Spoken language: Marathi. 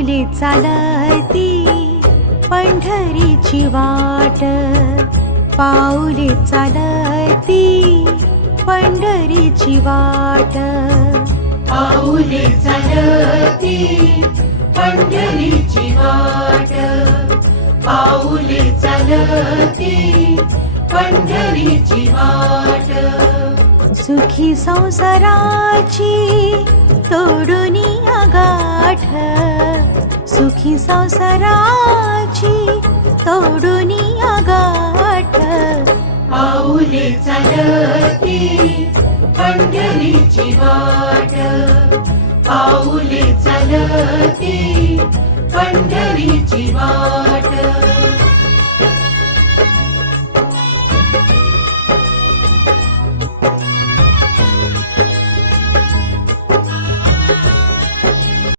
पाऊले चालती पंढरीची वाट, पाऊले चालती पंढरीची वाट, पाऊले चालती पंढरीची वाट, पाऊले चालती पंढरीची वाट. सुखी संसाराची तोडूनी गाठ, सुखी संसाराची तोडूनी गाठ, पाऊले चालती पंढरीची वाट, पाऊले चालती पंढरीची वाट.